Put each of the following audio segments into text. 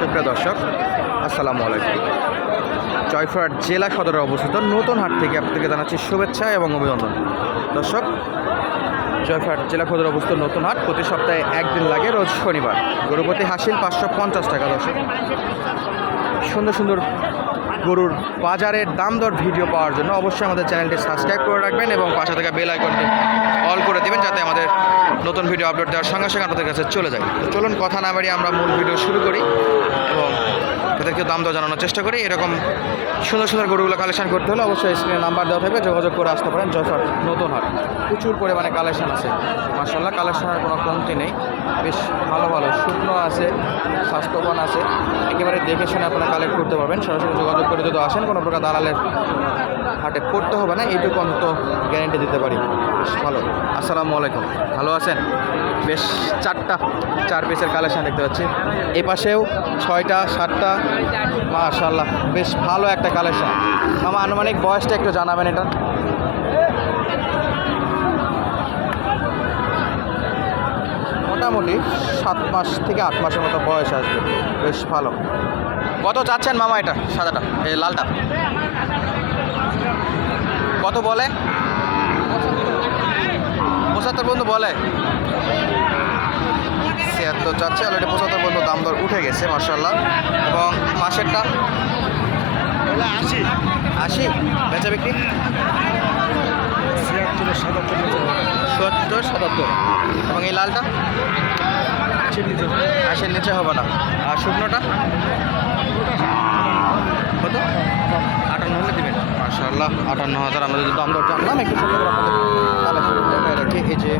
সুপ্রিয় দর্শক, আসসালামু আলাইকুম। জয়ফরহাট জেলা সদরে অবস্থিত নতুন হাট থেকে আপনাদেরকে জানাচ্ছি শুভেচ্ছা এবং অভিনন্দন। দর্শক জয়ফরহাট জেলা সদরে অবস্থিত নতুন হাট প্রতি সপ্তাহে একদিন লাগে, রোজ শনিবার। গরুপতি হাসিল পাঁচশো পঞ্চাশ টাকা, দর্শক। সুন্দর সুন্দর গরুর বাজারের দাম দর ভিডিও পাওয়ার জন্য অবশ্যই আমাদের চ্যানেলটি সাবস্ক্রাইব করে রাখবেন এবং পাশে থাকা বেল আইকনটি অল করে দিবেন যাতে আমাদের নতুন ভিডিও আপলোড দেওয়ার সঙ্গে সঙ্গে আপনাদের কাছে চলে যায়। তো চলুন, কথা না বাড়িয়ে আমরা মূল ভিডিও শুরু করি। তাদেরকে দাম দর জানানোর চেষ্টা করি। এরকম সুন্দর সুন্দর গরুগুলো কালেকশন করতে হলে অবশ্যই স্ক্রিনে নাম্বার দেওয়া থাকবে, যোগাযোগ করে আসতে পারেন জয়ফাট নতুন হাট প্রচুর পরিমাণে কালেকশন আছে মার্শাল্লাহ কালেকশনের কোনো কমতি নেই। বেশ ভালো ভালো। শুকনো আছে, স্বাস্থ্যবান আছে। একেবারে দেখে শুনে আপনারা কালেক্ট করতে পারবেন। সরাসরি যোগাযোগ করে যদি আসেন, কোনো প্রকার দালালের হাটে পড়তে হবে না, এইটুকু অন্তত গ্যারেন্টি দিতে পারি। বেশ ভালো। আসসালামু আলাইকুম। ভালো আছেন? বেশ চারটা, চার পিসের কালেকশান দেখতে পাচ্ছি। এ পাশেও ছয়টা, সাতটা মাশাল্লাহ বেশ ভালো একটা কালেকশান আমার আনুমানিক বয়সটা একটু জানাবেন এটা। মোটামুটি সাত মাস থেকে আট মাসের মতো বয়স আসবে। বেশ ভালো। কত চাচ্ছেন মামা এটা সাদাটা? এই লালটা? কত বলে? পঁচাত্তর পর্যন্ত বলে। ছিয়াত্তর চাচ্ছে অলরেডি পঁচাত্তর পর্যন্ত দাম দর উঠে গেছে মার্শাল্লাহ এবং মাসেরটা? আশি। আশি? বেচা বিক্রি? সত্তর সাতাত্তর। এবং এই লালটা? সে নিচে হবে। না। আর শুকনোটা? কত? আটান্ন হলে দিবেন। মার্শাল্লাহ আটান্ন হাজার আমরা যদি দাম দর জানলাম একটু দেখায় রাখি এই যে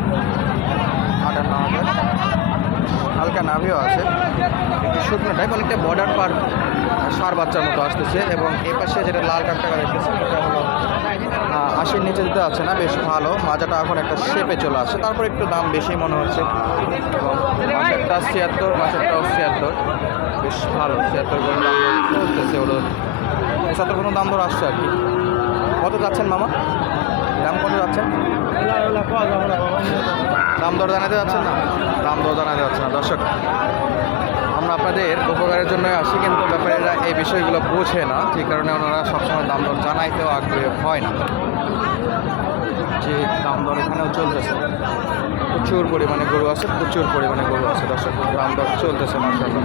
হালকা নাভিও আছে। একটু শুকনোটাই অনেকটা বর্ডার পার সার বাচ্চার মতো আসতেছে এবং এ পাশে যেটা লাল কাঠ টাকা দেখতেছে এটা হলো আশির নিচে দিতে যাচ্ছে না, বেশ ভালো। মাজাটা এখন একটা শেপে চলে আসছে। তারপর একটু দাম বেশি মনে হচ্ছে। এবং মাসেরটা ছিয়াত্তর মাসেরটাও ছিয়াত্তর। বেশ ভালো, ছিয়াত্তর করে দাম চলতেছে ওর। পঁচাত্তর কোনো দাম দর আসছে আর কি। কত যাচ্ছেন মামা? দাম কত যাচ্ছেন? দাম দর জানাতে যাচ্ছেন না? দাম দর জানাতে যাচ্ছে না। দর্শক, আমরা আপনাদের উপকারের জন্য আসি, কিন্তু ব্যাপারীরা এই বিষয়গুলো বোঝে না। যে কারণে ওনারা সবসময় দাম দর জানাইতেও আগ্রহী হয় না। যে দাম দর এখানেও চলতেছে। প্রচুর পরিমাণে গরু আছে, প্রচুর পরিমাণে গরু আছে। দর্শক দাম দর চলতেছে মার্শাল্লাহ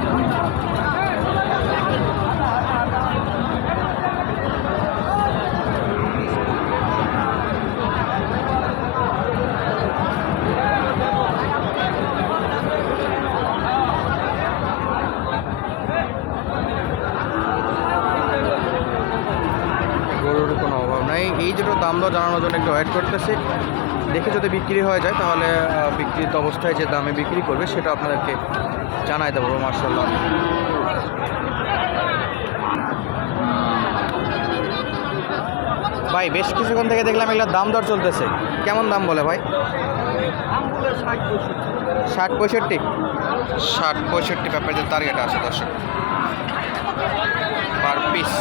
গরুর কোনো অভাব নাই এই দুটো দাম দর জানানোর জন্য একটু ওয়েট করতেছি। দেখে যদি বিক্রি হয়ে যায়, তাহলে বিক্রিত অবস্থায় যে দামে বিক্রি করবে, সেটা আপনাদেরকে জানাই দেবো মার্শাল্লাহ ভাই, বেশ কিছুক্ষণ থেকে দেখলাম এগুলোর দাম দর চলতেছে। কেমন দাম বলে ভাই? ষাট পঁয়ষট্টি। ষাট পঁয়ষট্টি ব্যাপারে টার্গেট আছে, দর্শক। পার পিস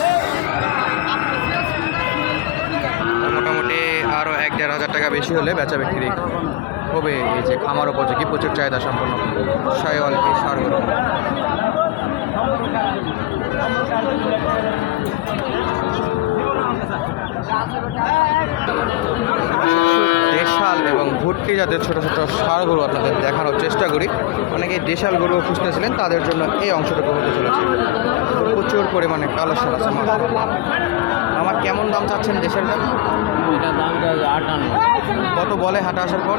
মোটামুটি আরও এক দেড় হাজার টাকা বেশি হলে বেচা বিক্রি হবে। এই যে খামার উপযোগী, প্রচুর চাহিদা সম্পন্ন। সাইওয়াল এই সারগুলো দেশাল এবং ভুট্টি জাতের ছোটো ছোটো সারগুলো আপনাদের দেখানোর চেষ্টা করি। অনেকে দেশাল গরু খুঁজতেছিলেন, তাদের জন্য এই অংশটুকু হতে চলেছে। প্রচুর পরিমাণে মাশাআল্লাহ। আমার কেমন দাম চাচ্ছেন দেশেরটা এটা দাম যাবে আটান্ন কত বলে হাটে আসার পর?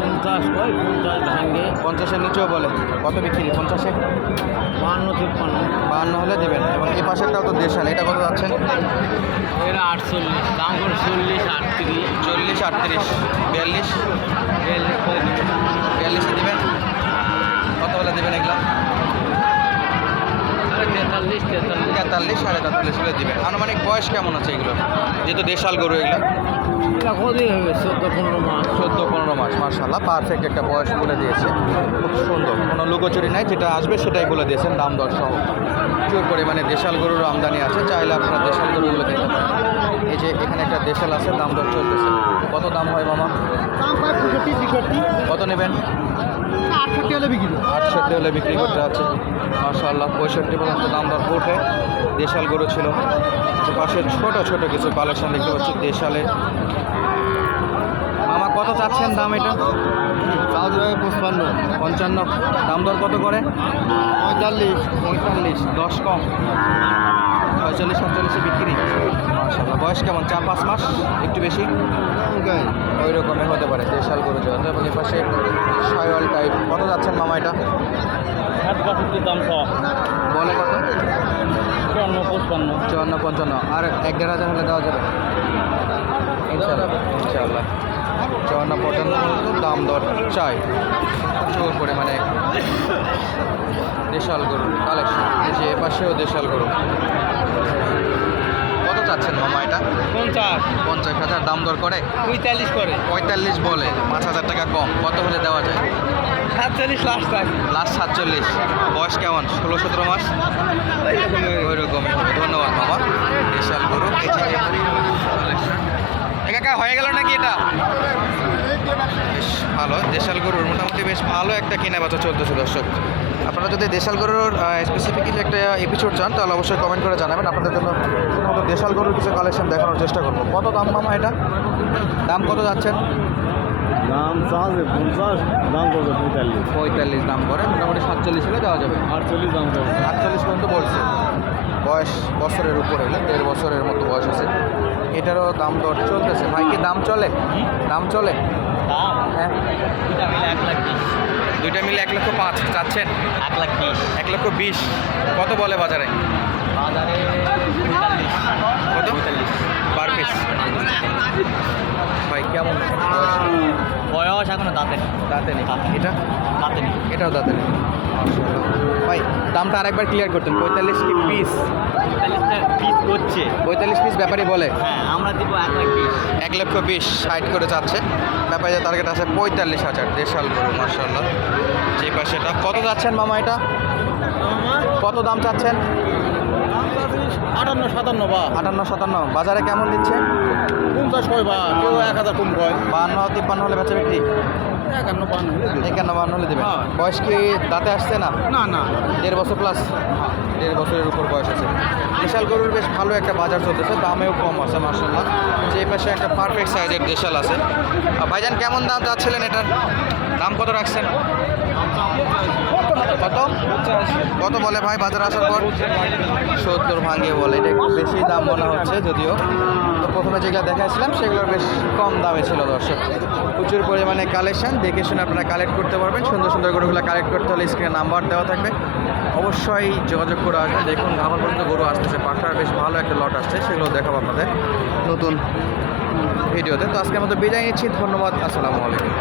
পঞ্চাশ পঞ্চাশ ভাঙ্গে পঞ্চাশের নিচেও বলে। কত বিক্রি? পঞ্চাশে? বান্ন তিপ্পান্ন। বাহান্ন হলে দেবেন। এবং এই পাশেরটাও তো দেশাল। এটা কত যাচ্ছেন? এটা আটচল্লিশ। দাম করে চল্লিশ আটত্রিশ। চল্লিশ আটত্রিশ। বিয়াল্লিশ? বিয়াল্লিশে দেবেন? কত হলে দেবেন এগুলা? তেতাল্লিশ সাড়ে তেতাল্লিশ হলে দিবেন। আনুমানিক বয়স কেমন আছে এগুলো? যেহেতু দেশাল গরু এগুলো। চোদ্দ পনেরো মাস। চোদ্দ পনেরো মাস মার্শাল্লাহ পারফেক্ট একটা বয়স বলে দিয়েছে। খুব সুন্দর কোনো লুকোচুরি নাই যেটা আসবে সেটাই বলে দিয়েছেন দাম দর সহ। প্রচুর পরিমাণে দেশাল গরুর আমদানি আছে চাইলে আপনারা দেশাল গরুগুলো কিনতে পারেন। এই যে এখানে একটা দেশাল আছে দাম দর চলতেছে। কত দাম হয় মামা? কত নেবেন? আটষট্টি হলে বিক্রি আটষট্টি হলে বিক্রি করতে আছে মাশাআল্লাহ পঁয়ষট্টি পর্যন্ত দাম দর উঠে। দেশাল গরু ছিল। পাশে ছোট ছোট কিছু কালেকশন দেখতে পাচ্ছি দেশালে। মামা কত চাচ্ছেন দাম এটা? পঁচপান্ন। পঞ্চান্ন। দাম দর কত করে? পঁয়তাল্লিশ। পঁয়তাল্লিশ দশ কম। ছয়চল্লিশ সাতচল্লিশে বিক্রি। মাশাআল্লাহ বয়স কেমন? চার পাঁচ মাস? একটু বেশি? ওই রকমের হতে পারে দেশাল গরু যেহেতু এবং এর পাশে টাইপ। কত যাচ্ছেন মামা এটা? দাম বলে কত? চুয়ান্ন পঁচপান্ন। চুয়ান্ন পঞ্চান্ন। আর এক দেড় হাজার হলে দেওয়া যাবে? ইনশাল্লাহ ইনশাল্লাহ চুয়ান্ন পঞ্চান্ন দাম দর চাই। প্রচুর পরিমাণে দেশাল গরু কালেকশন এই যে এপাশেও দেশাল গরু। কত চাচ্ছেন মামা এটা? পঞ্চাশ পঞ্চাশ হাজার দাম দর করে পঁয়তাল্লিশ করে পঁয়তাল্লিশ বলে পাঁচ হাজার টাকা কম কত হলে দেওয়া যায় সাতচল্লিশ লাস্ট লাস্ট সাতচল্লিশ বয়স কেমন ষোলো সতেরো মাস ওই রকমই হবে ধন্যবাদ মামা বিশাল গরু কাকা হয়ে গেল নাকি এটা দেশাল গরুর মোটামুটি বেশ ভালো একটা কেনা বেচা চলতেছে দর্শক। আপনারা যদি দেশাল গরুর স্পেসিফিক্যালি একটা এপিসোড চান তাহলে অবশ্যই কমেন্ট করে জানাবেন। আপনাদের জন্য শুধুমাত্র দেশাল গরুর কিছু কালেকশন দেখানোর চেষ্টা করব। কত দাম মামা এটা? দাম কত যাচ্ছেন দাম চাষে পঞ্চাশ দাম করবে পঁয়তাল্লিশ। পঁয়তাল্লিশ দাম করে মোটামুটি সাতচল্লিশ হলে দেওয়া যাবে। আটচল্লিশ দাম করবে আটচল্লিশ পর্যন্ত বলছে। বয়স বছরের উপরে দেড় বছরের মতো বয়স আছে। এটারও দাম দর চলতেছে। ভাই কি দাম চলে? দাম চলে? দাম হ্যাঁ। দুইটা মিলে এক লাখ বিশ। দুইটা মিলে এক লক্ষ পাঁচ চাচ্ছেন? এক লাখ বিশ। এক লক্ষ বিশ। কত বলে বাজারে? বাজারে পঁয়তাল্লিশ। কত? Per piece. ভাই কেমন? বয়স এখনও দাঁতে নেই দাঁতে নেই এটা? দাঁতে নেই এটাও দাঁতে নেই ভাই দামটা আরেকবার ক্লিয়ার করতেন। পঁয়তাল্লিশ কি পিস পিস করছে। পঁয়তাল্লিশ পিস ব্যাপারই বলে। হ্যাঁ আমরা দিব এক লাখ বিশ। এক লক্ষ বিশ ষাট করে চাচ্ছে ব্যাপারে টার্গেট আছে পঁয়তাল্লিশ হাজার। দেশাল গরু মার্শাল্লাহ যে পাশেটা। কত যাচ্ছেন মামা এটা? কত দাম চাচ্ছেন? আটান্ন সাতান্ন বা। আটান্ন সাতান্ন। বাজারে কেমন দিচ্ছে? পঞ্চাশ কয় বা। কেউ এক হাজার কম কয়। বাহান্ন তিপ্পান্ন হলে বেচা বিক্রি? একান্ন পান্ন একান্ন বাহান্ন হলে দেবে। হ্যাঁ। বয়স কি দাঁতে আসছে না? না না। দেড় বছর প্লাস দেড় বছরের উপর বয়স আছে। দেশাল গরুর বেশ ভালো একটা বাজার চলতেছে দামেও কম আছে মার্শাল্লাহ যে পাশে একটা পারফেক্ট সাইজের দেশাল আছে। ভাইজান কেমন দাম যাচ্ছিলেন এটার? দাম কত রাখছেন? কত? কত বলে ভাই বাজার আসার পর? সত্তর ভাঙিয়ে বলে, এটা একটু বেশি দাম মনে হচ্ছে যদিও। তো প্রথমে যেগুলো দেখাইছিলাম, সেগুলোর বেশ কম দামে ছিল দর্শক। প্রচুর পরিমাণে কালেকশন দেখে শুনে আপনারা কালেক্ট করতে পারবেন। সুন্দর সুন্দর গরুগুলো কালেক্ট করতে হলে স্ক্রিনে নাম্বার দেওয়া থাকবে। অবশ্যই যোগাযোগ করে আসবেন। দেখুন আমার পর্যন্ত গরু আসতেছে। পাঠার বেশ ভালো একটা লট আসছে, সেগুলো দেখাবো আপনাদের নতুন ভিডিওতে। তো আজকের মতো বিদায় নিচ্ছি। ধন্যবাদ। আসসালামু আলাইকুম।